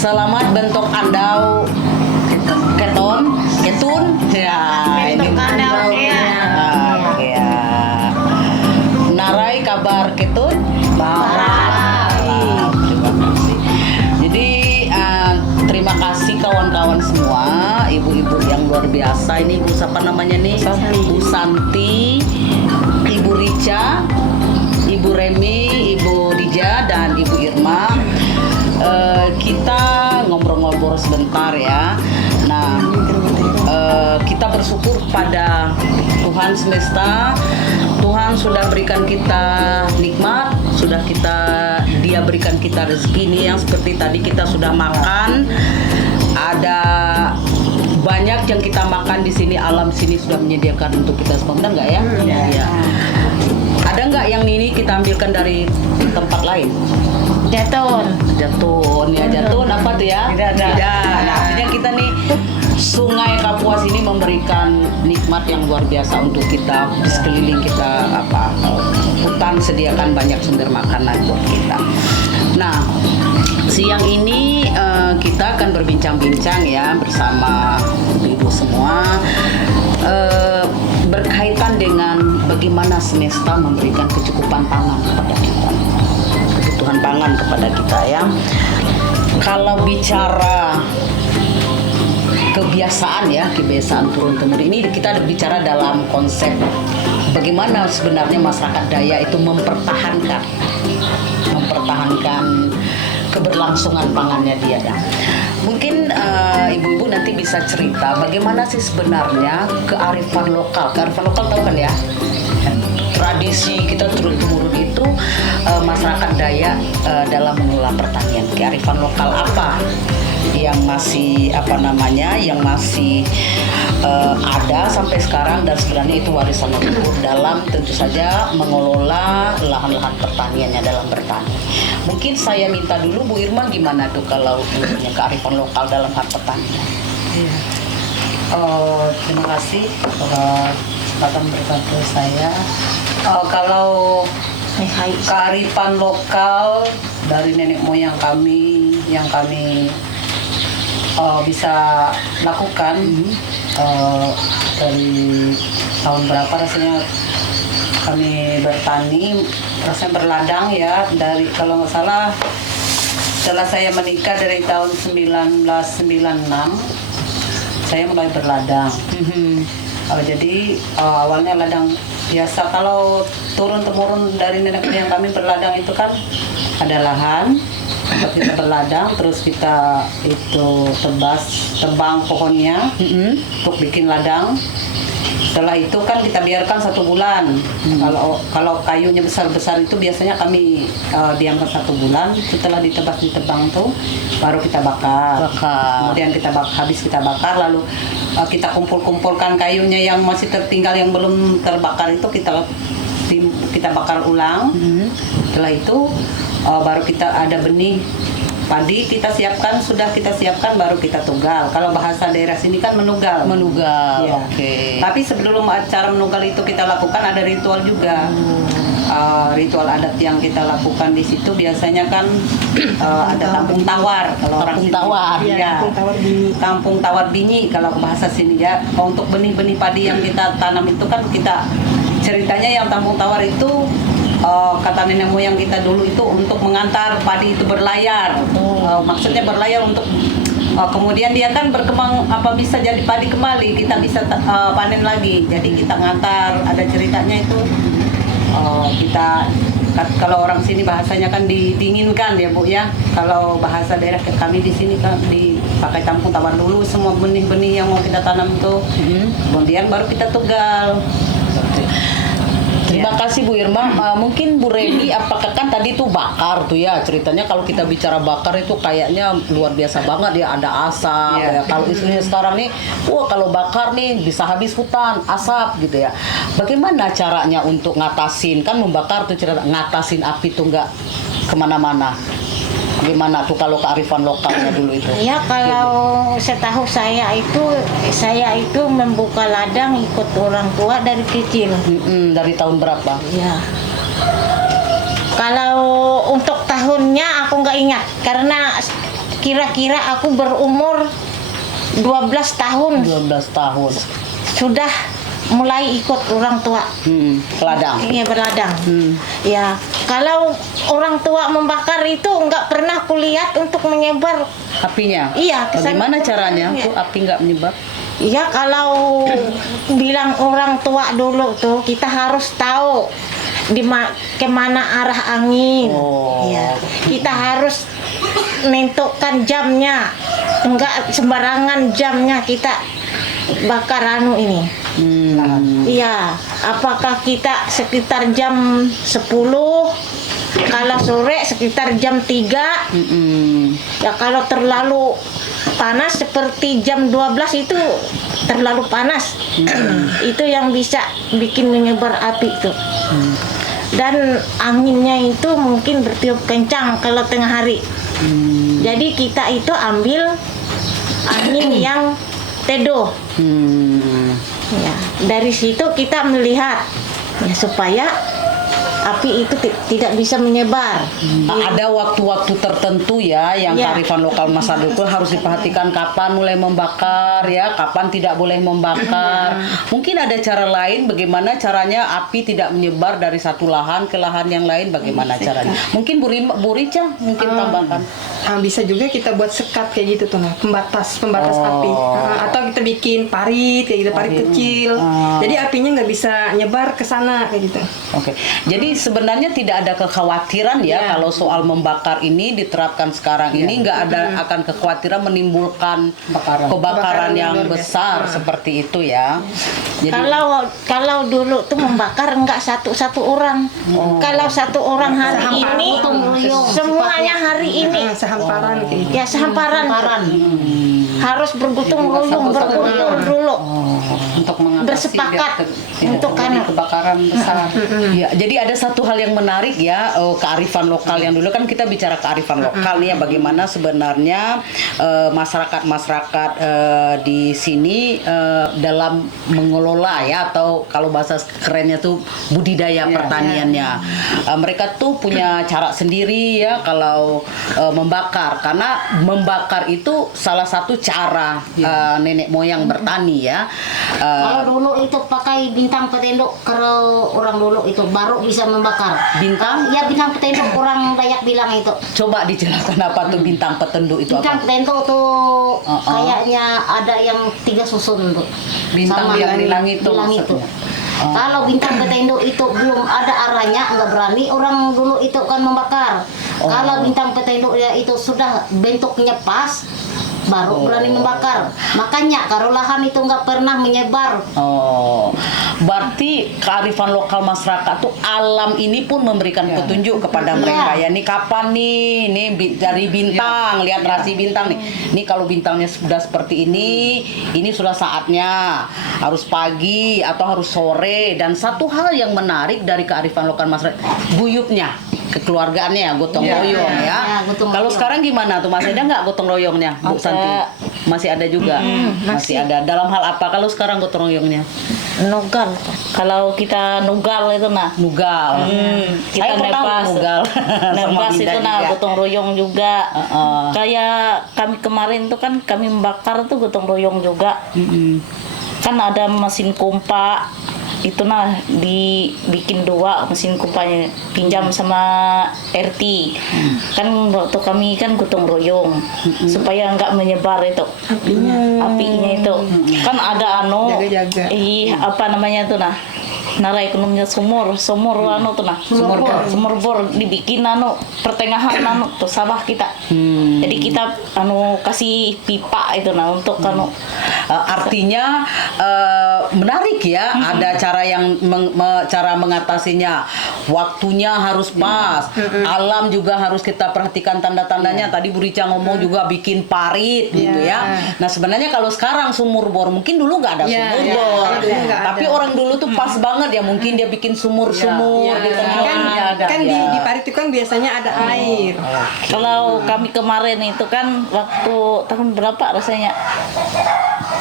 Selamat bentuk andau ketun ya Bentuk andau ya. ya. Narai kabar ketun Baik. Terima kasih. Jadi terima kasih kawan-kawan semua, ibu-ibu yang luar biasa. Ini ibu siapa namanya nih? Bu Santi, Ibu Rica, Ibu Remi, Ibu Dija, dan Ibu Irma. Kita ngobrol-ngobrol sebentar ya. Nah, kita bersyukur pada Tuhan semesta. Tuhan sudah berikan kita nikmat, Dia berikan kita rezeki ini yang seperti tadi kita sudah makan. Ada banyak yang kita makan di sini, alam sini sudah menyediakan untuk kita spontan nggak ya? Iya. Ada nggak yang ini kita ambilkan dari tempat lain? Jatun Jatun apa tuh ya? Tidak. Nah, artinya kita nih Sungai Kapuas ini memberikan nikmat yang luar biasa untuk kita. Di sekeliling kita hutan sediakan banyak sumber makanan buat kita. Nah, siang ini kita akan berbincang-bincang ya bersama ibu semua berkaitan dengan bagaimana semesta memberikan kecukupan pangan kepada kita. Kebutuhan pangan kepada kita ya. Kalau bicara kebiasaan turun-temurun ini kita bicara dalam konsep bagaimana sebenarnya masyarakat Dayak itu mempertahankan keberlangsungan pangannya dia. Mungkin ibu-ibu nanti bisa cerita bagaimana sih sebenarnya kearifan lokal tahu kan ya? Tradisi kita turun-temurun itu masyarakat Dayak dalam mengelola pertanian. Kearifan lokal apa yang masih ada sampai sekarang dan sebenarnya itu warisan leluhur dalam tentu saja mengelola lahan-lahan pertaniannya dalam bertani. Mungkin saya minta dulu Bu Irma gimana tuh kalau punya kearifan lokal dalam hal pertanian. Iya. Terima kasih kesempatan berbantu saya. Kalau kearifan lokal dari nenek moyang kami yang kami bisa lakukan dari tahun berapa rasanya kami bertani, rasanya berladang ya, dari kalau nggak salah setelah saya menikah dari tahun 1996 saya mulai berladang. Jadi awalnya ladang biasa, kalau turun-temurun dari nenek moyang kami berladang itu kan ada lahan, kita berladang, terus kita itu tebang pohonnya untuk bikin ladang. Setelah itu kan kita biarkan 1 bulan. Kalau kayunya besar-besar itu biasanya kami diamkan 1 bulan. Setelah ditebang tuh baru kita bakar. Kemudian habis kita bakar, lalu kita kumpulkan kayunya yang masih tertinggal yang belum terbakar itu kita bakar ulang. Setelah itu baru kita ada benih padi sudah kita siapkan baru kita tugal. Kalau bahasa daerah sini kan menugal. Ya. Oke. Tapi sebelum acara menugal itu kita lakukan ada ritual juga. Ritual adat yang kita lakukan di situ biasanya kan ada tampung tawar. Kalau orang sini, ya, kampung tawar binyi kalau bahasa sini ya. Untuk benih-benih padi yang kita tanam itu kan kita ceritanya yang tampung tawar itu kata nenek moyang kita dulu itu untuk mengantar padi itu berlayar. Maksudnya berlayar untuk kemudian dia kan berkembang bisa jadi padi kembali, kita bisa panen lagi. Jadi kita ngantar, ada ceritanya itu kita kalau orang sini bahasanya kan didinginkan ya Bu ya. Kalau bahasa daerah kami di sini kan dipakai tampung tawar dulu semua benih-benih yang mau kita tanam itu. Kemudian baru kita tugal. Terima kasih Bu Irma. Mungkin Bu Remi, apakah kan tadi tuh bakar tuh ya ceritanya, kalau kita bicara bakar itu kayaknya luar biasa banget ya, ada asap ya. Kalau isunya sekarang nih, kalau bakar nih bisa habis hutan, asap gitu ya. Bagaimana caranya untuk ngatasin, kan membakar tuh cerita ngatasin api tuh nggak kemana-mana. Gimana tuh kalau kearifan lokalnya dulu itu? Ya kalau setahu saya itu membuka ladang ikut orang tua dari kecil. Dari tahun berapa? Ya. Kalau untuk tahunnya aku nggak ingat karena kira-kira aku berumur 12 tahun 12 tahun. sudah mulai ikut orang tua. Ladang. Iya, berladang. Ya, kalau orang tua membakar itu nggak pernah kulihat untuk menyebar. Apinya? Iya, kesana- Bagaimana caranya? Iya. Kok api nggak menyebar? Iya, kalau bilang orang tua dulu tuh kita harus tahu kemana arah angin. Oh. Iya, kita harus menentukan jamnya, enggak sembarangan jamnya kita bakar ini. Iya, apakah kita sekitar jam 10, kalau sore sekitar jam 3. Ya, kalau terlalu panas seperti jam 12 itu terlalu panas. Itu yang bisa bikin menyebar api itu. Dan anginnya itu mungkin bertiup kencang kalau tengah hari. Jadi kita itu ambil angin yang teduh. Ya, dari situ kita melihat ya, supaya api itu tidak bisa menyebar. Ada waktu-waktu tertentu ya yang Ya. kearifan lokal masyarakat itu harus diperhatikan kapan mulai membakar ya, kapan tidak boleh membakar. Mungkin ada cara lain bagaimana caranya api tidak menyebar dari satu lahan ke lahan yang lain, bagaimana caranya? Mungkin Bu Rica mungkin tambahkan. Bisa juga kita buat sekat kayak gitu tuh, nah, pembatas Oh. api. Atau kita bikin parit kayak gitu, parit kecil. Jadi apinya nggak bisa nyebar ke sana kayak gitu. Oke, jadi sebenarnya tidak ada kekhawatiran ya kalau soal membakar ini diterapkan sekarang ini nggak ada akan kekhawatiran menimbulkan kebakaran yang luar besar biasa. seperti itu ya. Jadi Kalau dulu tuh membakar enggak satu orang. Kalau satu orang hari Sehamparan. ini semuanya hari ini Sehamparan kayak gitu. ya sehamparan. Harus bergotong royong, berkumpul dulu. Untuk mengatasi Bersepakat biar untuk terjadi karena kebakaran besar. ya, jadi ada satu hal yang menarik ya, kearifan lokal yang dulu kan kita bicara kearifan lokal nih ya, bagaimana sebenarnya masyarakat di sini dalam mengelola ya, atau kalau bahasa kerennya tuh budidaya pertaniannya. Mereka tuh punya cara sendiri ya kalau membakar, karena membakar itu salah satu cara nenek moyang bertani ya. Kalau dulu itu pakai bintang petendok, kalau orang dulu itu baru bisa membakar. Bintang? Ya, bintang petendok orang Dayak bilang itu. Coba dijelaskan apa tuh bintang petenduk itu Bintang apa? petendok tuh kayaknya ada yang 3 susun tuh. Bintang di langit tuh di langit tuh. maksudnya. Kalau bintang petendok itu belum ada arahnya, nggak berani orang dulu itu kan membakar. Kalau bintang petendok ya itu sudah bentuknya pas, baru berani membakar. Makanya kalau lahan itu nggak pernah menyebar. Oh, berarti kearifan lokal masyarakat tuh alam ini pun memberikan petunjuk kepada mereka ya. Nih kapan nih dari bintang, lihat rasi bintang nih. Nih kalau bintangnya sudah seperti ini sudah saatnya harus pagi atau harus sore. Dan satu hal yang menarik dari kearifan lokal masyarakat, guyupnya, kekeluargaannya ya, gotong royong ya. Ya, gotong Kalau royong. sekarang gimana tuh, masih ada nggak gotong royongnya, Bu Ada. Santi? Masih ada juga, masih ada. Dalam hal apa kalau sekarang gotong royongnya? Nugal. Kalau kita nugal itu nah, Nugal. kita Saya pernah nepas, nugal. Sama nepas Binda itu nah juga. gotong royong juga. Heeh. Kayak kami kemarin tuh kan kami membakar tuh gotong royong juga. Kan ada mesin pompa itu nah dibikin 2 mesin pompanya, pinjam sama RT. Kan waktu kami kan gotong royong supaya nggak menyebar itu apinya itu. Kan ada Jaga-jaga. apa namanya tuh nah, nara ekonominya sumur anu tuh nah, sumur bor dibikin pertengahan tuh sawah kita. Jadi kita kasih pipa itu nah untuk Artinya menarik ya, ada cara yang cara mengatasinya. Waktunya harus pas, alam juga harus kita perhatikan tanda-tandanya. Tadi Bu Rica ngomong juga bikin parit gitu ya. Nah sebenarnya kalau sekarang sumur bor, mungkin dulu nggak ada sumur bor, kalau dulu nggak tapi ada. orang dulu tuh pas banget ya, mungkin dia bikin sumur-sumur di tengahnya. Di parit itu kan biasanya ada air. Kalau kami kemarin itu kan waktu tahun berapa rasanya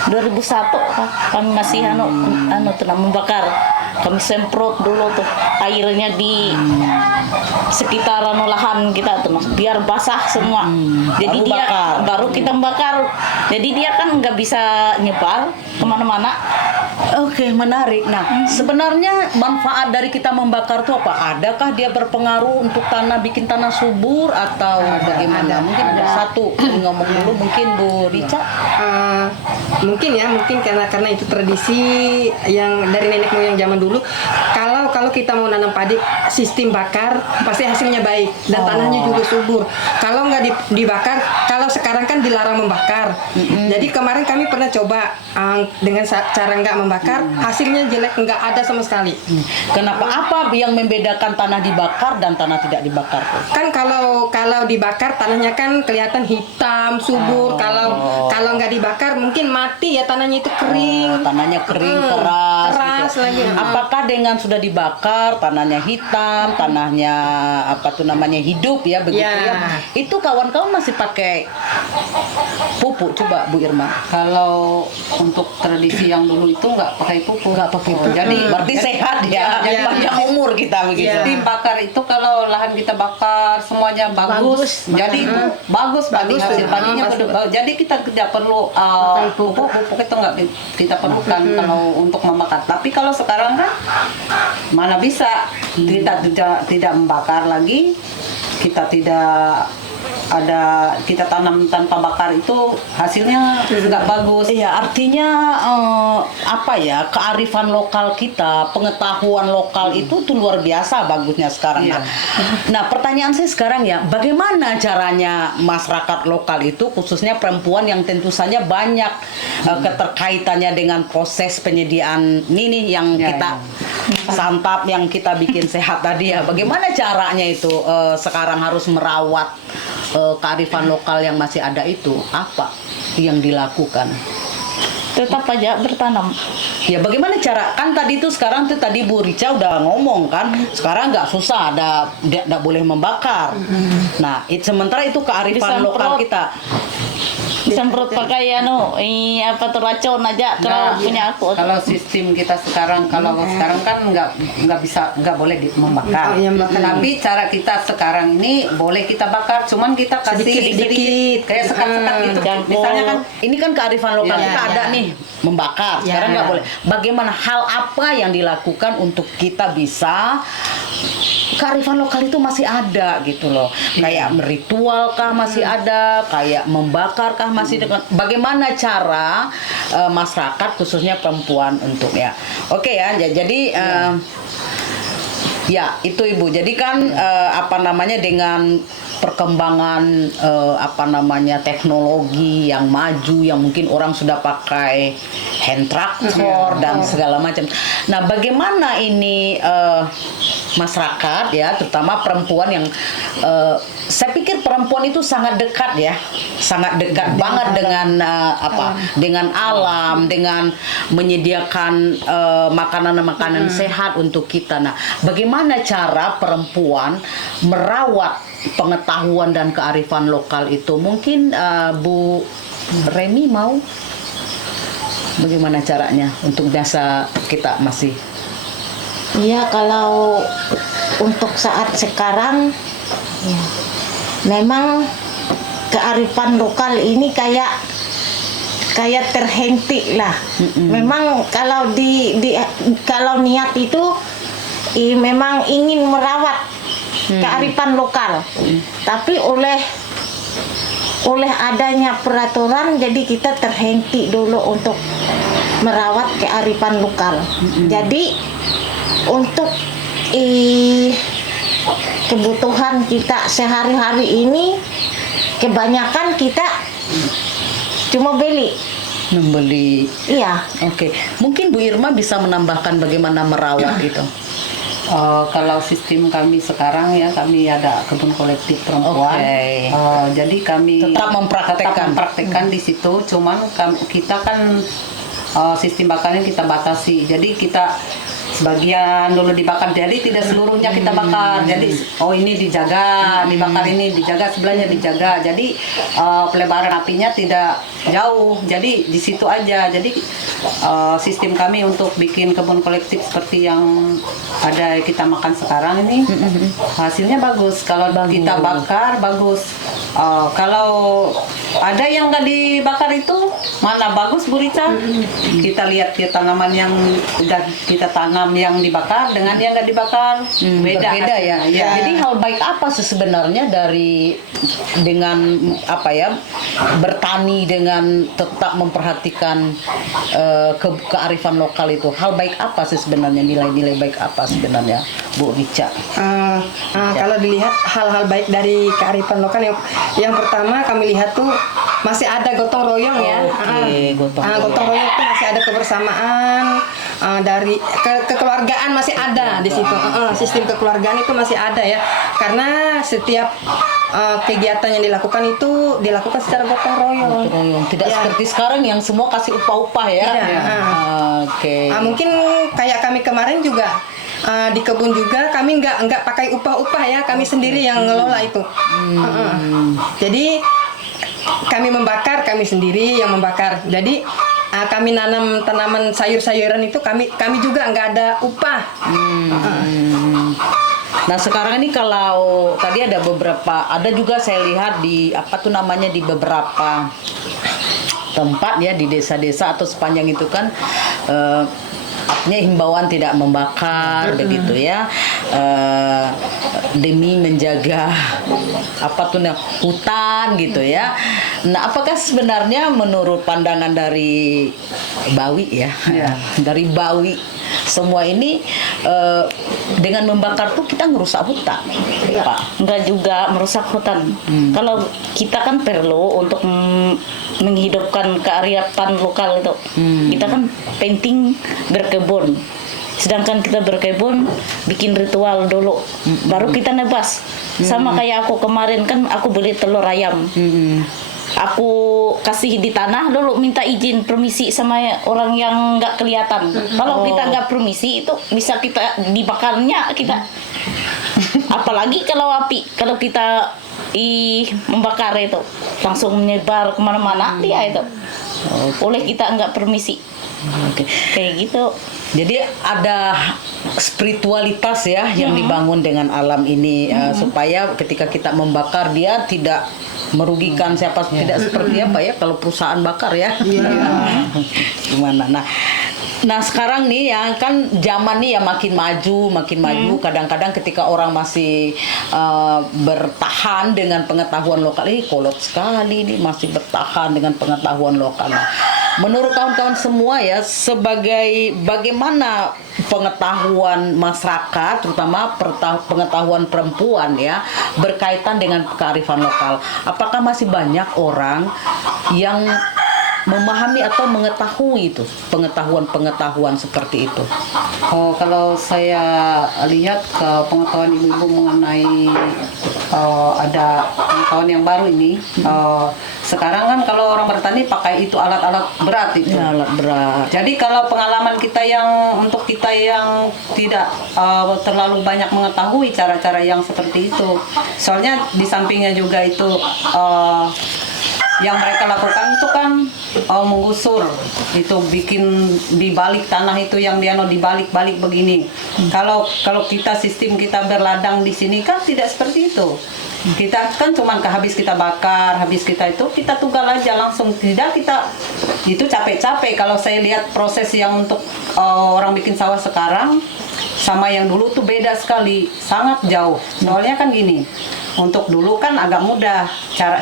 2001 kah? Kami masih tuh nah, membakar. kami semprot dulu tuh airnya di sekitaran lahan kita tuh, biar basah semua. Jadi Baru dia bakar. baru kita bakar. Jadi dia kan nggak bisa nyebar kemana-mana. Oke, menarik. Nah, sebenarnya manfaat dari kita membakar itu apa? Adakah dia berpengaruh untuk tanah, bikin tanah subur atau bagaimana? Mungkin satu ngomong dulu, mungkin Bu Rica. Mungkin karena itu tradisi yang dari nenek moyang zaman dulu. Kalau kita mau nanam padi sistem bakar pasti hasilnya baik dan tanahnya juga subur. Kalau nggak dibakar, kalau sekarang kan dilarang membakar. Jadi kemarin kami pernah coba dengan cara nggak membakar, hasilnya jelek, nggak ada sama sekali. Kenapa? Apa yang membedakan tanah dibakar dan tanah tidak dibakar? Kan kalau dibakar tanahnya kan kelihatan hitam subur. Kalau nggak dibakar mungkin mati ya, tanahnya itu kering. Tanahnya kering, keras gitu. lagi. Apakah dengan sudah dibakar tanahnya hitam, tanahnya apa tuh namanya hidup ya begitu Ya. ya? Itu kawan-kawan masih pakai pupuk, coba Bu Irma. Kalau untuk tradisi yang dulu itu nggak pakai pupuk. Nggak pakai pupuk. Jadi Berarti sehat ya, Ya. panjang umur kita begitu. Jadi bakar itu kalau lahan kita bakar semuanya bagus. Jadi itu bagus hasil padinya. Jadi kita tidak perlu pupuk itu nggak kita perlukan kalau untuk membakar. Tapi kalau sekarang kan mana bisa tidak membakar lagi, kita tanam tanpa bakar itu hasilnya nggak bagus. Iya, artinya apa ya, kearifan lokal kita, pengetahuan lokal itu tuh luar biasa bagusnya sekarang. Nah, pertanyaan saya sekarang ya, bagaimana caranya masyarakat lokal itu, khususnya perempuan yang tentu saja banyak keterkaitannya dengan proses penyediaan ini yang kita santap, yang kita bikin sehat tadi ya. Bagaimana caranya itu sekarang harus merawat kearifan lokal yang masih ada itu, apa yang dilakukan? Tetap aja bertanam. Ya bagaimana cara, kan tadi itu sekarang tuh tadi Bu Rica udah ngomong kan, sekarang nggak susah, nggak boleh membakar. Nah, sementara itu kearifan lokal kita. Disemprot pakai apa tuh racun aja kalau punya aku. Kalau sistem kita sekarang, sekarang kan nggak boleh membakar. Tapi cara kita sekarang ini boleh kita bakar, cuman kita kasih sedikit kayak sekat-sekat gitu. Misalnya kan Ini kan kearifan lokal Ya, kita ada nih, membakar. Sekarang nggak boleh. Bagaimana, hal apa yang dilakukan untuk kita bisa kearifan lokal itu masih ada gitu loh. Kayak ritual kah masih ada, kayak membakar kah masih dengan bagaimana cara masyarakat khususnya perempuan untuk ya. Oke ya, jadi ya itu Ibu. Jadi kan apa namanya, dengan perkembangan teknologi yang maju, yang mungkin orang sudah pakai hand tractor dan segala macam. Nah, bagaimana ini masyarakat ya, terutama perempuan yang saya pikir perempuan itu sangat dekat ya, sangat dekat banget dengan dengan alam, dengan menyediakan makanan-makanan sehat untuk kita. Nah, bagaimana cara perempuan merawat pengetahuan dan kearifan lokal itu? Mungkin Bu Remi mau, bagaimana caranya untuk jasa kita masih? Iya, kalau untuk saat sekarang ya, memang kearifan lokal ini kayak terhenti lah. Memang kalau kalau niat itu memang ingin merawat kearifan lokal, tapi oleh adanya peraturan jadi kita terhenti dulu untuk merawat kearifan lokal. Jadi untuk kebutuhan kita sehari-hari ini kebanyakan kita cuma membeli. Iya. Oke. Mungkin Bu Irma bisa menambahkan bagaimana merawat itu. kalau sistem kami sekarang ya, kami ada kebun kolektif perempuan. Jadi kami tetap mempraktekkan di situ. Cuman kita kan sistem bakarnya kita batasi. Jadi kita sebagian dulu dibakar, jadi tidak seluruhnya kita bakar. Jadi ini dijaga, dibakar ini dijaga, sebelahnya dijaga. Jadi pelebaran apinya tidak jauh. Jadi di situ aja. Jadi sistem kami untuk bikin kebun kolektif seperti yang ada kita makan sekarang ini hasilnya bagus. Kalau kita bakar bagus. Kalau ada yang nggak dibakar itu mana bagus Bu Rica? Kita lihat ke tanaman yang udah kita tanam yang dibakar dengan yang nggak dibakar beda ya. hasilnya. Ya. Jadi hal baik apa sih sebenarnya dengan apa ya, bertani dengan tetap memperhatikan kearifan lokal itu? Hal baik apa sih sebenarnya, nilai-nilai baik apa sebenarnya Bu Rica? Kalau dilihat hal-hal baik dari kearifan lokal, yang pertama kami lihat tuh masih ada gotong royong ya. Gotong royong itu masih ada kebersamaan, dari kekeluargaan masih ada di situ. Sistem kekeluargaan itu masih ada ya, karena setiap kegiatan yang dilakukan itu dilakukan secara gotong royong. Tidak seperti sekarang yang semua kasih upah-upah ya. Mungkin kayak kami kemarin juga di kebun juga kami nggak pakai upah-upah ya, kami sendiri yang ngelola itu. Jadi kami membakar, kami sendiri yang membakar. Jadi kami nanam tanaman sayur-sayuran itu kami juga nggak ada upah. Nah sekarang ini kalau tadi ada juga saya lihat di di beberapa tempat ya, di desa-desa atau sepanjang itu kan artinya himbauan tidak membakar begitu ya, demi menjaga hutan gitu ya. Nah apakah sebenarnya menurut pandangan dari Bawi ya, dari Bawi semua ini dengan membakar tuh kita ngerusak hutan, Pak? Enggak juga merusak hutan. Kalau kita kan perlu untuk menghidupkan kearifan lokal itu. Kita kan penting berkebun. Sedangkan kita berkebun, bikin ritual dulu, baru kita nebas. Sama kayak aku kemarin kan aku beli telur ayam. Aku kasih di tanah dulu, minta izin permisi sama orang yang nggak kelihatan. Kalau kita nggak permisi itu bisa kita dibakarnya kita. Apalagi kalau kalau kita membakar itu langsung menyebar kemana-mana dia itu. Oleh kita nggak permisi. Kayak gitu. Jadi ada spiritualitas ya yang dibangun dengan alam ini, supaya ketika kita membakar dia tidak merugikan siapa, tidak seperti apa ya kalau perusahaan bakar ya. Gimana? Nah sekarang nih ya kan zaman nih ya makin maju. Kadang-kadang ketika orang masih bertahan dengan pengetahuan lokal, kolot sekali nih masih bertahan dengan pengetahuan lokal. Nah, menurut kawan-kawan semua ya, bagaimana pengetahuan masyarakat, terutama pengetahuan perempuan ya, berkaitan dengan kearifan lokal? Apakah masih banyak orang yang memahami atau mengetahui itu pengetahuan seperti itu? Kalau saya lihat ke pengetahuan ibu-ibu mengenai ada pengetahuan yang baru ini, sekarang kan kalau orang bertani pakai itu alat-alat berat itu. Ya, alat berat. Jadi kalau pengalaman kita untuk kita yang tidak terlalu banyak mengetahui cara-cara yang seperti itu, soalnya di sampingnya juga itu yang mereka lakukan itu kan menggusur, itu bikin di balik tanah itu yang dia dibalik-balik begini. Kalau kita sistem kita berladang di sini kan tidak seperti itu. Kita kan cuman habis kita bakar, habis kita itu kita tugal aja langsung, tidak kita itu capek-capek. Kalau saya lihat proses yang untuk orang bikin sawah sekarang sama yang dulu tuh beda sekali, sangat jauh. Soalnya kan gini, untuk dulu kan agak mudah,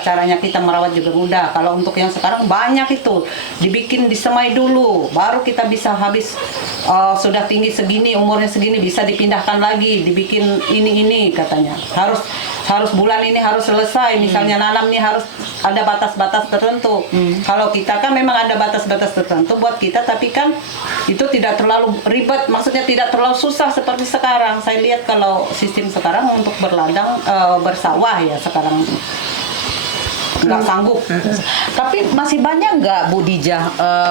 caranya kita merawat juga mudah. Kalau untuk yang sekarang banyak itu dibikin disemai dulu, baru kita bisa habis sudah tinggi segini, umurnya segini bisa dipindahkan lagi, dibikin ini katanya. Harus bulan ini harus selesai, misalnya nanam nih harus ada batas-batas tertentu. Kalau kita kan memang ada batas-batas tertentu buat kita, tapi kan itu tidak terlalu ribet, maksudnya tidak terlalu susah seperti sekarang. Saya lihat kalau sistem sekarang untuk berladang bersawah ya sekarang. nggak sanggup. Tapi masih banyak nggak Bu Dijah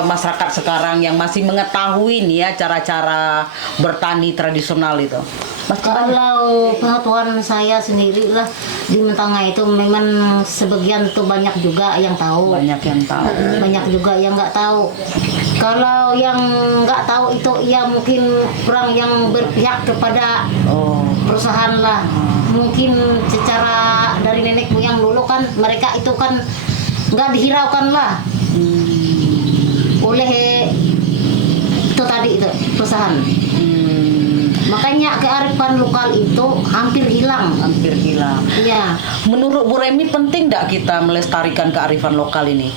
masyarakat sekarang yang masih mengetahui nih ya cara-cara bertani tradisional itu? Masih banyak. Kalau pengetahuan saya sendiri lah di Mentanga itu memang sebagian tuh banyak juga yang tahu. Banyak yang tahu. Banyak juga yang nggak tahu. Kalau yang nggak tahu itu ya mungkin orang yang berpihak kepada Oh. perusahaan lah. Mungkin secara dari nenek moyang dulu kan mereka itu kan nggak dihiraukan lah oleh itu tadi itu perusahaan. Makanya kearifan lokal itu hampir hilang. Hampir hilang. Iya. Menurut Bu Remi penting nggak kita melestarikan kearifan lokal ini?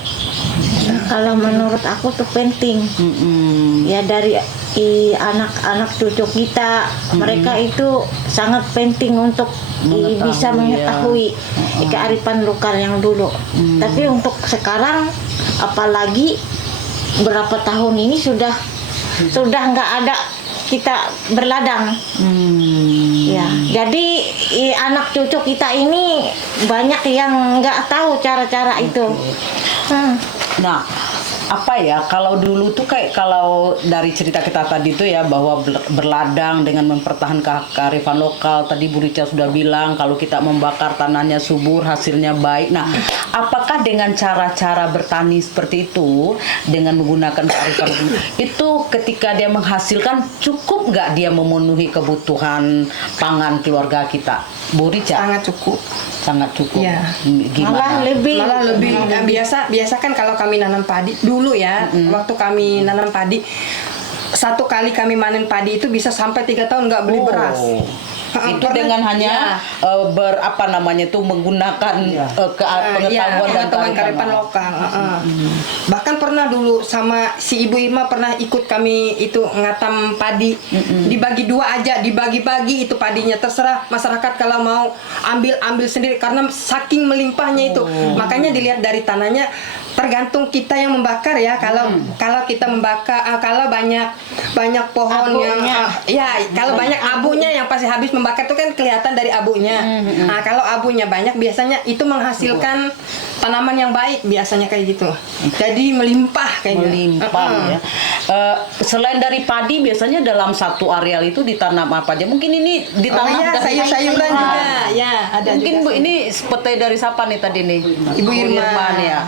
Kalau menurut aku tuh penting. Ya dari anak-anak cucu kita, mereka itu sangat penting untuk bisa mengetahui kearifan lokal yang dulu. Tapi untuk sekarang, apalagi berapa tahun ini sudah nggak ada kita berladang. Ya, jadi anak cucu kita ini banyak yang nggak tahu cara-cara itu. Nah, apa ya, kalau dulu tuh kayak kalau dari cerita kita tadi tuh ya bahwa berladang dengan mempertahankan kearifan lokal, tadi Bu Rica sudah bilang kalau kita membakar tanahnya subur, hasilnya baik. Nah, apakah dengan cara-cara bertani seperti itu dengan menggunakan kearifan itu ketika dia menghasilkan cukup nggak dia memenuhi kebutuhan pangan keluarga kita? Bu Rica? Sangat cukup. Sangat cukup. Iya. Gimana? Malah lebih biasa kan kalau kami nanam padi dulu ya, waktu kami nanam padi, satu kali kami panen padi itu bisa sampai 3 tahun nggak beli beras. Itu dengan hanya menggunakan pengetahuan kearifan lokal. Bahkan pernah dulu sama si Ibu Irma pernah ikut kami itu ngatam padi, dibagi 2 aja, dibagi-bagi itu padinya, terserah masyarakat kalau mau ambil sendiri karena saking melimpahnya itu. Makanya dilihat dari tanahnya, tergantung kita yang membakar ya. Kalau kita membakar, kalau banyak pohon kalau banyak abunya yang pasti habis membakar itu kan kelihatan dari abunya. Nah, kalau abunya banyak biasanya itu menghasilkan tanaman yang baik biasanya kayak gitu. Jadi melimpah kayak ya. Selain dari padi biasanya dalam satu areal itu ditanam apa aja? Mungkin ini ditanam dari sayur-sayuran sayur-sayuran juga. Ya, ada mungkin juga Bu, ini petai dari siapa nih tadi nih? Ibu Irma ya.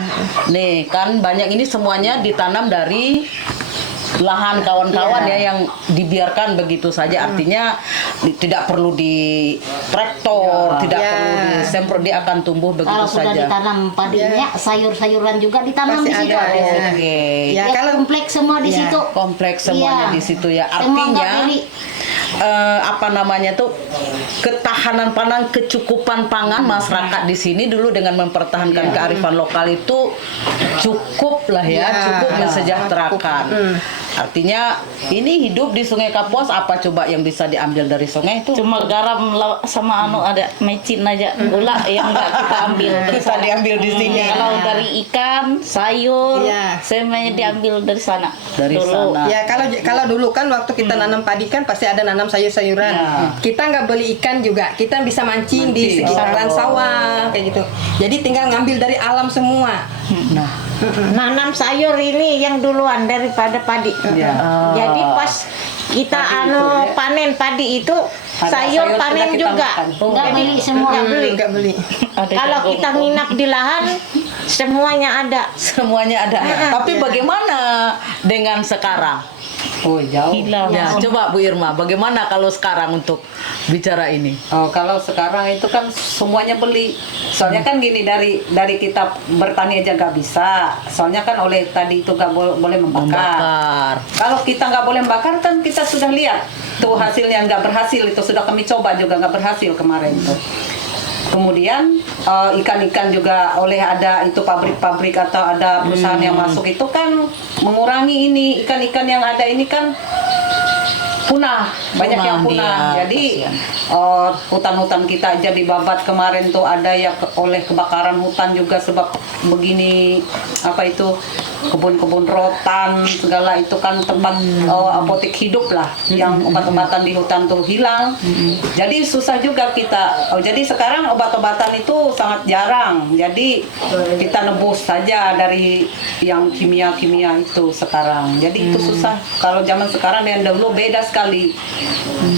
Nih kan banyak ini semuanya ditanam dari lahan kawan-kawan ya yang dibiarkan begitu saja, artinya tidak perlu di traktor, tidak perlu disemprot, dia akan tumbuh begitu Kalau saja. sudah ditanam padinya, sayur-sayuran juga ditanam Pasti di situ. ada, ya. Oke. Ya, Ya, kalau kompleks semua di situ. Kompleks semuanya Iya. di situ ya. Semua nggak Artinya beli. ketahanan pangan, kecukupan pangan masyarakat di sini dulu dengan mempertahankan kearifan lokal itu cukup lah ya, cukup mensejahterakan. Artinya ini hidup di Sungai Kapuas, apa coba yang bisa diambil dari sungai itu? Cuma garam sama ada mecin aja, gula yang nggak kita ambil. Bisa diambil di sini. Kalau dari ikan, sayur, Iya. semuanya diambil dari sana. Dari sana. Ya kalau dulu kan waktu kita nanam padi kan pasti ada nanam sayur-sayuran. Kita nggak beli ikan juga, kita bisa mancing di sekitaran sawah kayak gitu. Jadi tinggal ngambil dari alam semua. Nanam sayur ini yang duluan daripada padi. Jadi pas kita panen padi itu sayur panen juga. Nggak beli semua. Nggak beli. Kalau kita nginap di lahan semuanya ada. Semuanya ada. Tapi bagaimana dengan sekarang? Oh, jauh. Hilang. Ya, coba Bu Irma, bagaimana kalau sekarang untuk bicara ini? Oh, kalau sekarang itu kan semuanya beli. Soalnya kan gini, dari kita bertani aja nggak bisa. Soalnya kan oleh tadi itu nggak boleh membakar. Kalau kita nggak boleh membakar kan kita sudah lihat tuh hasilnya nggak berhasil, itu sudah kami coba juga nggak berhasil kemarin tuh. Kemudian ikan-ikan juga oleh ada itu pabrik-pabrik atau ada perusahaan yang masuk itu kan mengurangi ini ikan-ikan yang ada ini kan punah, banyak yang punah. Iya, Jadi kasihan. hutan-hutan kita aja dibabat kemarin tuh, ada yang oleh kebakaran hutan juga sebab begini, apa itu, kebun-kebun rotan segala itu kan tempat apotek hidup lah, yang obat-obatan di hutan tuh hilang. Jadi susah juga kita. Jadi sekarang obat-obatan itu sangat jarang. Jadi kita nebus saja dari yang kimia-kimia itu sekarang. Jadi itu susah. Kalau zaman sekarang yang dulu beda sekali.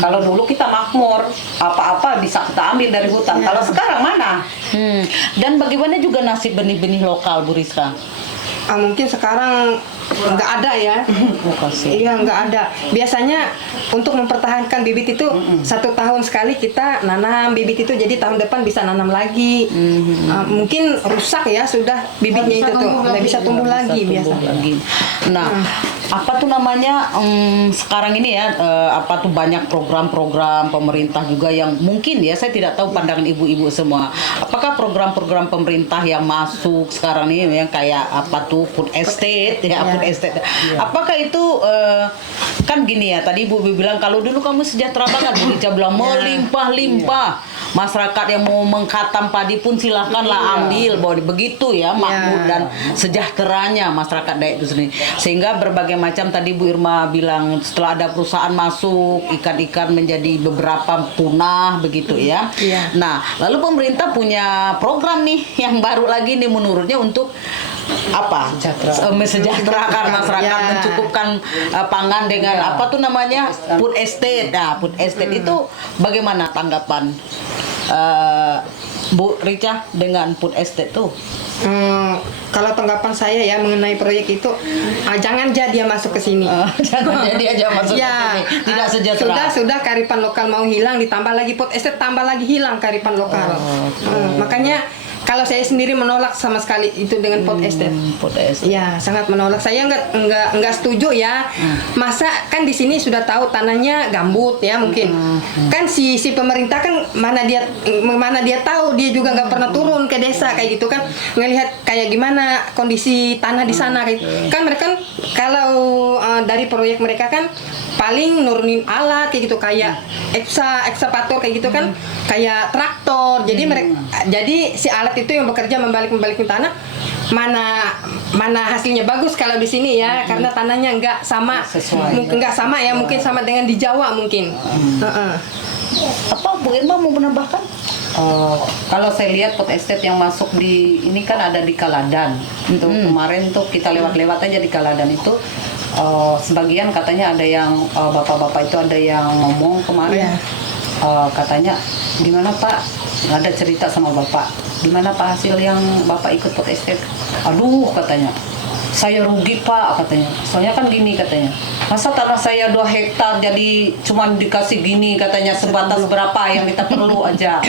Kalau dulu kita makmur, apa-apa bisa kita ambil dari hutan. Kalau sekarang mana? Dan bagaimana juga nasib benih-benih lokal, Bu Rizka? Mungkin sekarang nggak ada ya. Iya, nggak ada. Biasanya untuk mempertahankan bibit itu 1 tahun sekali kita nanam bibit itu, jadi tahun depan bisa nanam lagi. Mungkin rusak ya sudah bibitnya itu tuh nggak bisa tumbuh lagi biasa. Nah, apa tuh namanya, sekarang ini ya, apa tuh banyak program-program pemerintah juga yang mungkin ya, saya tidak tahu pandangan ibu-ibu semua. Apakah program-program pemerintah yang masuk sekarang ini yang kayak apa tuh food estate ya, food estate. Apakah itu kan gini ya, tadi Ibu bilang kalau dulu kamu sejahtera banget, Bu Rica bilang melimpah-limpah. Masyarakat yang mau mengkatam padi pun silahkanlah ambil, bahwa begitu ya, makmur dan sejahteranya masyarakat Dayak itu sendiri. Sehingga berbagai macam, tadi Bu Irma bilang setelah ada perusahaan masuk, ikan-ikan menjadi beberapa punah begitu ya. Nah, lalu pemerintah punya program nih yang baru lagi nih menurutnya untuk apa? Mesejahterakan masyarakat, mencukupkan pangan dengan apa tuh namanya, food estate. Nah, food estate itu bagaimana tanggapan Bu Rica dengan food estate tuh? Kalau tanggapan saya ya mengenai proyek itu, jangan jadi dia masuk ke sini. Jangan jadi aja masuk ke sini. Tidak sejahtera. Sudah kearifan lokal mau hilang, ditambah lagi food estate, tambah lagi hilang kearifan lokal. Makanya kalau saya sendiri menolak sama sekali itu dengan food estate. Food estate. Ya, sangat menolak. Saya nggak setuju ya. Masa kan di sini sudah tahu tanahnya gambut ya mungkin. Kan si pemerintah kan mana dia tahu, dia juga nggak pernah turun ke desa kayak gitu kan, ngelihat kayak gimana kondisi tanah di sana kayak. Kan mereka kan kalau dari proyek mereka kan paling nurunin alat kayak gitu, kayak ekskavator kayak gitu kan, kayak traktor. Jadi si alat itu yang bekerja membalik tanah, mana hasilnya bagus kalau di sini ya, karena tanahnya nggak sama, mungkin nggak sama ya, mungkin sama dengan di Jawa mungkin. Apa Bu Irma mau menambahkan? Kalau saya lihat food estate yang masuk di ini kan ada di Kaladan. Itu kemarin tuh kita lewat-lewat aja di Kaladan itu, sebagian katanya ada yang bapak-bapak itu ada yang ngomong kemarin. Katanya, gimana Pak? Nggak ada cerita sama Bapak. Gimana Pak hasil yang Bapak ikut food estate? Aduh, katanya, saya rugi Pak, katanya. Soalnya kan gini katanya, masa tanah saya 2 hektar jadi cuman dikasih gini katanya, sebatas berapa yang kita perlu aja.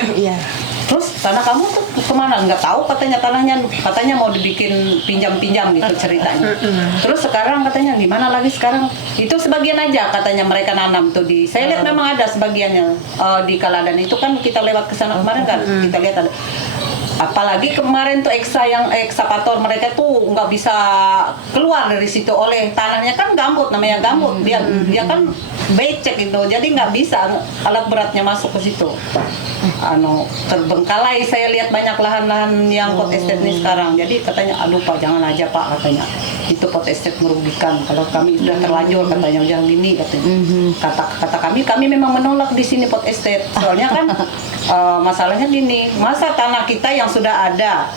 Terus tanah kamu tuh kemana? Nggak tahu katanya tanahnya, katanya mau dibikin pinjam-pinjam gitu ceritanya. Terus sekarang katanya gimana lagi sekarang? Itu sebagian aja katanya mereka nanam tuh di. Saya lihat memang ada sebagiannya di Kaladan itu kan, kita lewat ke sana kemarin kan kita lihat ada. Apalagi kemarin tuh ekskavator mereka tuh nggak bisa keluar dari situ oleh tanahnya kan gambut, namanya gambut, dia kan becek itu, jadi nggak bisa alat beratnya masuk ke situ. Terbengkalai, saya lihat banyak lahan-lahan yang pot estate ini sekarang. Jadi katanya, aduh Pak, jangan aja Pak, katanya itu pot estate merugikan, kalau kami sudah terlanjur katanya, jangan gini katanya. Kata kami memang menolak di sini pot estate, soalnya kan masalahnya gini, masa tanah kita yang sudah ada,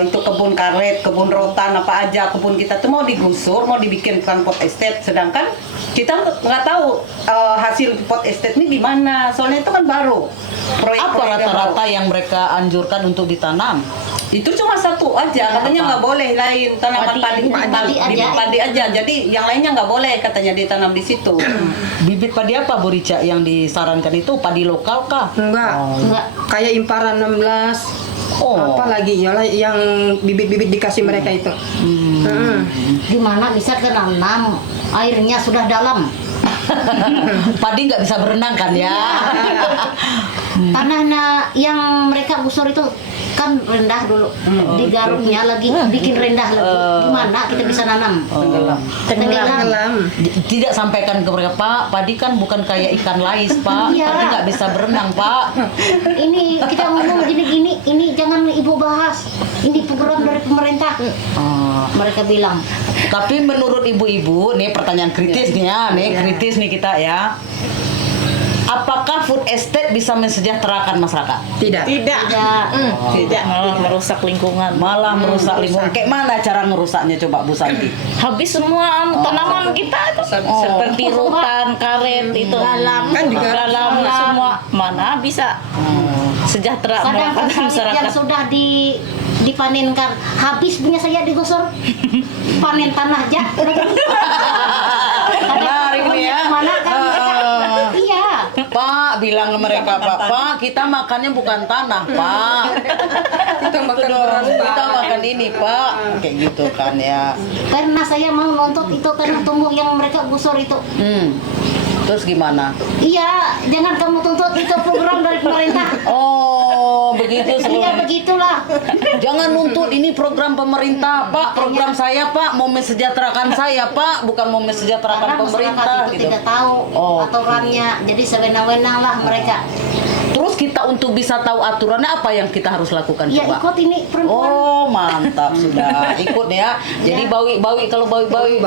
itu kebun karet, kebun rotan, apa aja kebun kita tuh mau digusur, mau dibikin pot estate, sedangkan kita nggak tahu hasil pot estate ini di mana, soalnya itu kan baru proyek. Apa rata-rata yang mereka anjurkan untuk ditanam? Itu cuma satu aja, katanya nggak boleh lain tanaman padi aja. Jadi yang lainnya nggak boleh katanya ditanam di situ. Bibit padi apa Bu Rica yang disarankan itu? Padi lokal kah? Enggak. Kayak Impara 16. Apa lagi ya yang bibit-bibit dikasih mereka itu. Di mana bisa nanam, airnya sudah dalam. Padi nggak bisa berenang kan ya? Tanah yang mereka gusur itu kan rendah dulu. Digaruknya lagi bikin rendah lagi. Gimana kita bisa nanam? Tenggelam. Tidak sampaikan ke mereka, Pak, padi kan bukan kayak ikan lais, Pak. Iya. Padi nggak bisa berenang, Pak. Ini kita ngomong gini-gini, ini jangan ibu bahas. Ini program dari pemerintah. Mereka bilang. Tapi menurut ibu-ibu, nih pertanyaan kritis nih ya, kritis nih kita ya. Apakah food estate bisa mensejahterakan masyarakat? Tidak. Tidak. Tidak. Malah merusak lingkungan. Malah merusak lingkungan. Kayak mana cara ngerusaknya coba Bu Santi? Habis semua tanaman kita itu seperti rutan, karet itu Kan juga dalam semua mana bisa sejahtera Sedangkan melakukan sawit yang masyarakat. sudah dipanenkan habis punya saya digosor panen tanah aja. Menarik nih ya. Mana kan mereka? Iya. Pak bilang ke mereka, Pak, kita makannya bukan tanah, Pak. Kita makan beras, Pak. Kita makan ini, Pak. Kayak gitu kan ya. Karena saya mau nonton itu karena tumbuh yang mereka gusur itu. Terus gimana? Iya, jangan kamu tuntut itu program dari pemerintah. Oh, begitu Iya sebenarnya. begitulah. Jangan nuntut ini program pemerintah, Pak. Program saya, Pak, mau mensejahterakan saya, Pak, bukan mau mensejahterakan Karena pemerintah masyarakat itu gitu. tidak tahu Oh. aturannya, jadi sewenang-wenang lah mereka. Terus kita untuk bisa tahu aturannya apa yang kita harus lakukan Ya coba? ikut ini perempuan. Oh, mantap sudah. Ikut ya. Jadi bawi kalau bawi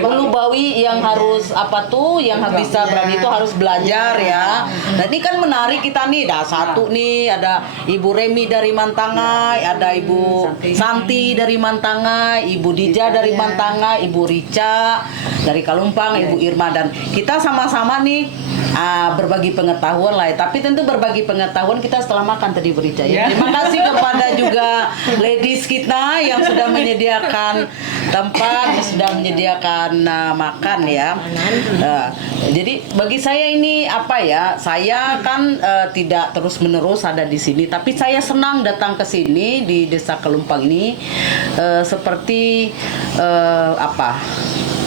dulu bawi yang harus apa tuh yang bisa berani itu harus belajar ya. Nah, ini kan menarik kita nih. Dah satu nih ada Ibu Remi dari Mantangai, ada Ibu Santi dari Mantangai, Ibu Dija dari Mantangai, Ibu Rica dari Kalumpang, Ibu Irma, dan kita sama-sama nih berbagi pengetahuan lah ya. Tapi tentu berbagi pengetahuan kita setelah makan tadi Bu Rica ya. Terima kasih kepada juga ladies kita yang sudah menyediakan tempat, yang sudah menyediakan makan ya. Jadi bagi saya ini apa ya? Saya kan tidak terus-menerus ada di sini, tapi saya senang datang ke sini di Desa Kalumpang ini seperti apa?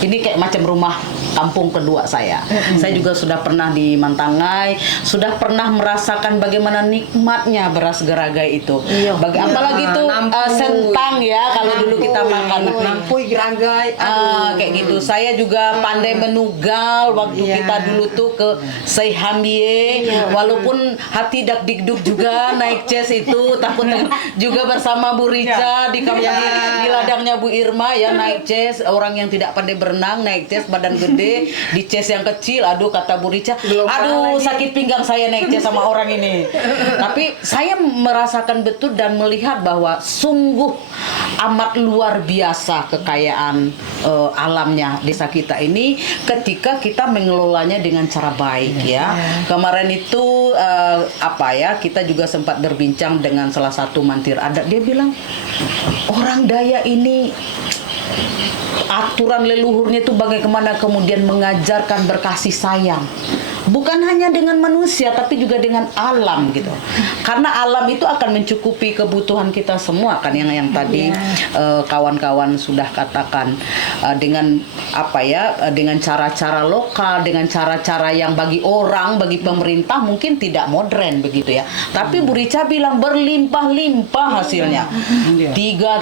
Ini kayak macam rumah kampung kedua saya. Saya juga sudah pernah di Mantangai, sudah pernah merasakan bagaimana nikmatnya beras geragai itu. Apalagi itu sentang ya kalau dulu kita makan. Nampuy geragai. Kayak gitu. Saya juga pandai menugal waktu kita dulu tuh ke Seihamie. Walaupun hati dak dikduk juga naik ces itu, takut juga bersama Bu Rica di kampung di ladangnya Bu Irma ya naik ces. Orang yang tidak pandai berenang naik ces badan gede di ces yang kecil. Aduh kata Bu Rica, aduh sakit pinggang saya naik ces sama orang ini. Tapi saya merasakan betul dan melihat bahwa sungguh amat luar biasa kekayaan alamnya desa kita ini ketika kita mengelolanya dengan cara baik ya. Kemarin itu apa ya, kita juga sempat berbincang dengan salah satu mantir adat. Dia bilang orang Daya ini aturan leluhurnya itu bagaimana kemudian mengajarkan berkasih sayang. Bukan hanya dengan manusia tapi juga dengan alam gitu. Karena alam itu akan mencukupi kebutuhan kita semua kan yang tadi kawan-kawan sudah katakan dengan apa ya, dengan cara-cara lokal, dengan cara-cara yang bagi orang, bagi pemerintah mungkin tidak modern begitu ya. Tapi Bu Rica bilang berlimpah-limpah hasilnya. 3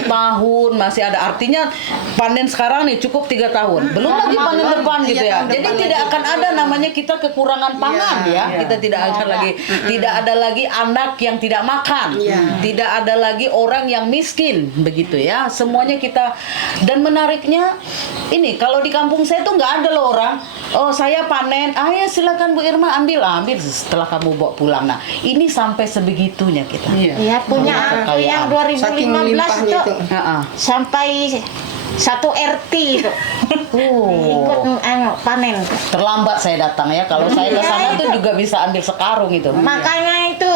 tahun masih ada, artinya panen sekarang nih cukup 3 tahun. Belum lagi panen depan gitu ya. Jadi tidak akan ada namanya kita kekurangan pangan ya. Kita tidak akan lagi ada lagi anak yang tidak makan. Tidak ada lagi orang yang miskin begitu ya. Semuanya kita, dan menariknya ini kalau di kampung saya tuh nggak ada loh orang, oh saya panen, ya silakan Bu Irma ambil setelah kamu bawa pulang. Nah, ini sampai sebegitunya kita. Ya punya aku yang 2015 tuh sampai 1 RT itu ikut panen. Terlambat saya datang ya. Kalau saya ke sana tuh juga bisa ambil sekarung itu. Makanya itu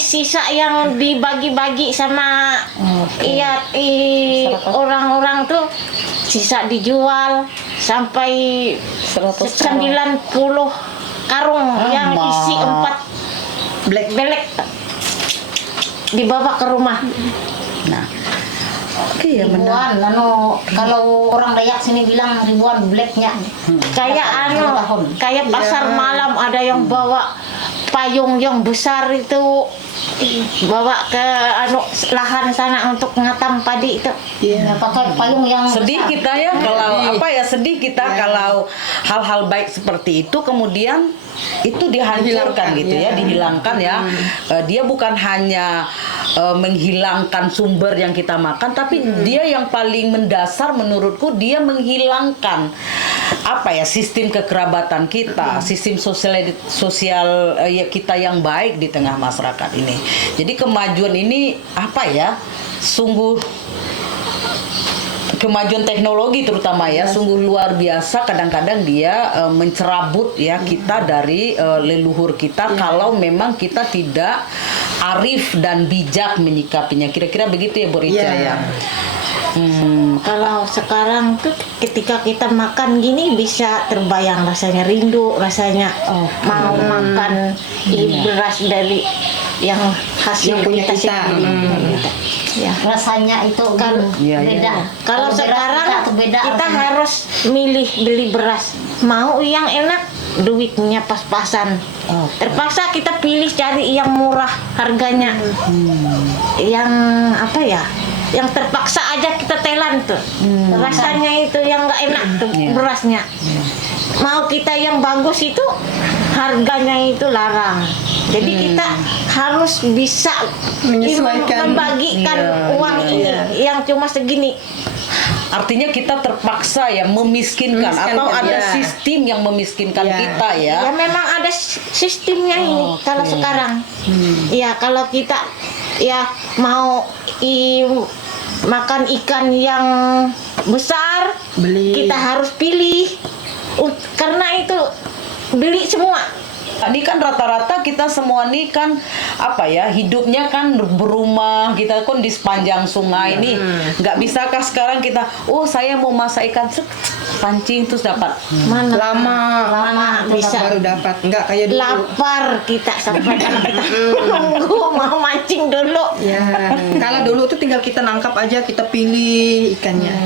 sisa yang dibagi-bagi sama orang-orang tuh sisa dijual sampai 90 karung yang isi 4 belek dibawa ke rumah. Nah, oke ya benar. Ribuan, kalau orang Dayak sini bilang ribuan blacknya. Kayak pasar malam ada yang bawa payung yang besar itu bawa ke lahan sana untuk ngatam padi itu. Ya, pakai payung yang Sedih besar. kita ya kalau sedih kita kalau hal-hal baik seperti itu kemudian itu dihancurkan gitu ya, dihilangkan ya. Dia bukan hanya menghilangkan sumber yang kita makan, tapi dia yang paling mendasar menurutku dia menghilangkan sistem kekerabatan kita, sistem sosial ya kita yang baik di tengah masyarakat ini. Jadi kemajuan ini sungguh kemajuan teknologi terutama ya sungguh luar biasa. Kadang-kadang dia mencerabut ya kita dari leluhur kita kalau memang kita tidak arif dan bijak menyikapinya. Kira-kira begitu ya Bu Rica ya. Kalau sekarang tuh ketika kita makan gini bisa terbayang rasanya rindu, rasanya mau makan beras dari yang hasil Yang punya kita kita. sendiri. Ya. Rasanya itu kan beda. Kalau beras sekarang beda kita rasanya. harus milih beli beras. Mau yang enak, duitnya pas-pasan. Terpaksa kita pilih cari yang murah harganya. Yang yang terpaksa aja kita telan tuh. Rasanya itu yang nggak enak tuh berasnya. Mau kita yang bagus itu harganya itu larang. Jadi kita harus bisa Menyesuaikan. membagikan uang ini yang cuma segini. Artinya kita terpaksa ya memiskinkan atau ada ya. sistem yang memiskinkan kita ya. Ya memang ada sistemnya ini kalau sekarang. Ya kalau kita mau makan ikan yang besar, Beli. kita harus pilih. Karena itu beli semua. Tadi kan rata-rata kita semua nih kan hidupnya kan berumah, kita kan di sepanjang sungai nih. Nggak bisakah sekarang kita saya mau masak ikan pancing terus dapat Mana bisa baru dapat. Enggak kayak dulu. lapar kita sampai kita nunggu mau mancing dulu. Ya, kalau dulu tuh tinggal kita nangkap aja, kita pilih ikannya.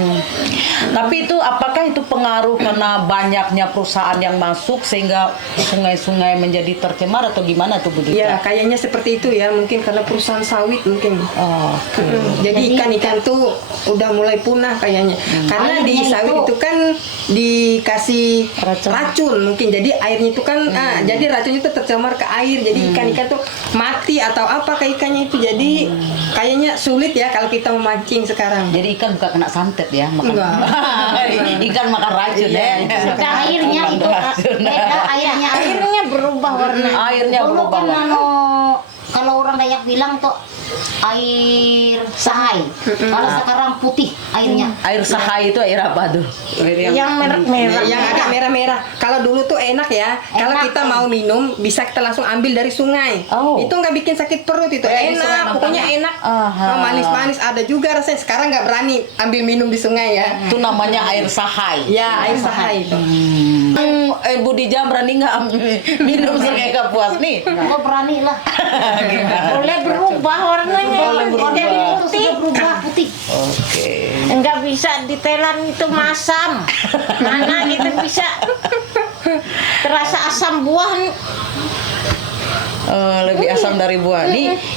Tapi itu apakah itu pengaruh karena banyaknya perusahaan yang masuk sehingga sungai-sungai menjadi tercemar atau gimana tuh Bu Dita? Ya, kayaknya seperti itu ya, mungkin karena perusahaan sawit mungkin. Jadi ikan-ikan tuh udah mulai punah kayaknya. Karena di Airnya sawit itu kan dikasih racun mungkin. Jadi airnya itu kan jadi racunnya itu tercemar ke air. Jadi ikan-ikan tuh mati atau apa ke ikannya itu. Jadi kayaknya sulit ya kalau kita memancing sekarang. Jadi ikan bukan kena santet ya makan. Enggak. Ikan makan racun ya. Sudah airnya itu beda Akhirnya berubah warna. Airnya Dulu berubah. kan kalau orang Dayak bilang tuh air sahai. Kalau sekarang putih airnya. Air sahai itu air apa tuh? Yang merah-merah. Yang agak merah-merah. Kalau dulu tuh enak ya. Kalau Enak. kita mau minum bisa kita langsung ambil dari sungai. Oh. Itu nggak bikin sakit perut itu. Dari sungai Enak, pokoknya makannya. enak. Aha. Manis-manis ada juga rasanya. Sekarang nggak berani ambil minum di sungai ya. Itu namanya air sahai. Ya, air sahai itu. Bu Dija berani nggak minum sungai Kapuas nih? Oh berani lah. Boleh berubah warnanya. Boleh berubah. Jadi Itu putih. sudah berubah putih. Oke. Enggak bisa ditelan itu masam. Mana kita bisa terasa asam buah. Lebih asam dari buah.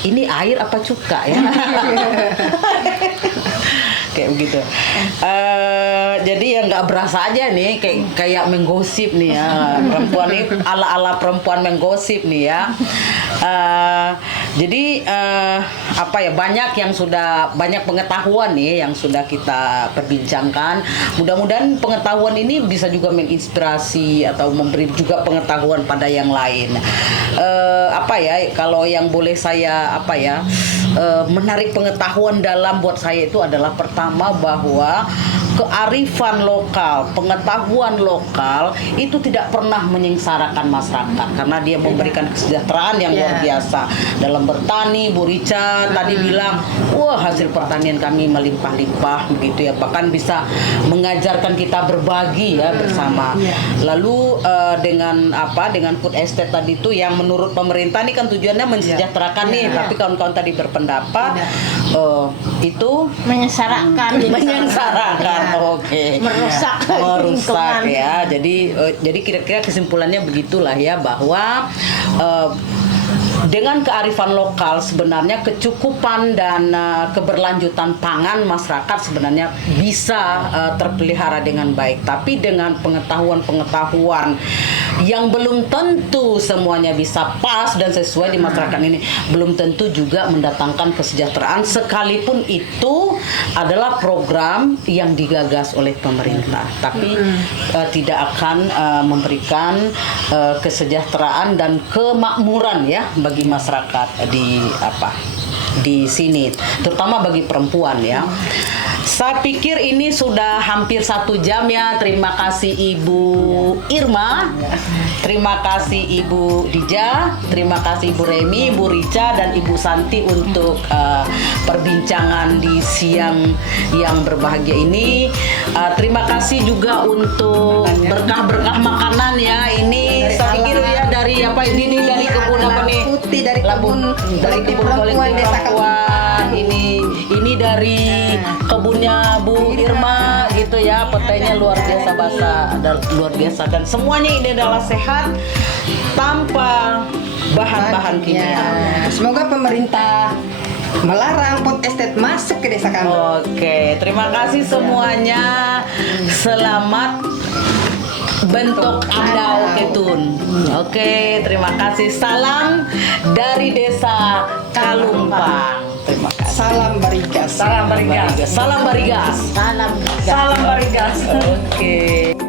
Ini air apa cuka ya? Kayak begitu. Jadi ya nggak berasa aja nih kayak menggosip nih ya, perempuan ini ala perempuan menggosip nih ya. Jadi banyak yang sudah banyak pengetahuan nih yang sudah kita perbincangkan. Mudah-mudahan pengetahuan ini bisa juga menginspirasi atau memberi juga pengetahuan pada yang lain. Kalau yang boleh saya menarik pengetahuan dalam buat saya itu adalah pertama bahwa kearifan lokal, pengetahuan lokal itu tidak pernah menyengsarakan masyarakat karena dia memberikan kesejahteraan yang luar biasa dalam bertani. Bu Rica tadi bilang, wah hasil pertanian kami melimpah-limpah begitu ya, bahkan bisa mengajarkan kita berbagi ya bersama. Lalu dengan food estate tadi itu yang menurut pemerintah ini kan tujuannya mensejahterakan nih, tapi kawan-kawan tadi berpendapat itu Menyengsarakan. Oke. Merusak lingkungan. ya. Jadi kira-kira kesimpulannya begitulah ya, bahwa dengan kearifan lokal sebenarnya kecukupan dan keberlanjutan pangan masyarakat sebenarnya bisa terpelihara dengan baik. Tapi dengan pengetahuan-pengetahuan yang belum tentu semuanya bisa pas dan sesuai di masyarakat ini, belum tentu juga mendatangkan kesejahteraan, sekalipun itu adalah program yang digagas oleh pemerintah, tapi tidak akan memberikan kesejahteraan dan kemakmuran ya bagi masyarakat di sini, terutama bagi perempuan ya. Saya pikir ini sudah hampir 1 jam ya. Terima kasih Ibu Irma, terima kasih Ibu Dija, terima kasih Ibu Remi, Ibu Rica, dan Ibu Santi untuk perbincangan di siang yang berbahagia ini. Terima kasih juga untuk berkah-berkah makanan ya. Ini saya pikir ya dari apa ini dari kebun apa nih? Putih dari kebun kolektif Desa perempuan. Ini dari kebunnya Bu Irma gitu ya, petainya luar biasa basah dan luar biasa, dan semuanya ini adalah sehat tanpa bahan-bahan kimia. Ya, semoga pemerintah melarang pot estet masuk ke desa kami. Oke, terima kasih semuanya. Selamat bentuk Andau Ketun. Oke, terima kasih. Salam dari Desa Kalumpang. Terima kasih. Salam Barigas. Salam Barigas. Salam Barigas. Salam. Salam Barigas. Oke.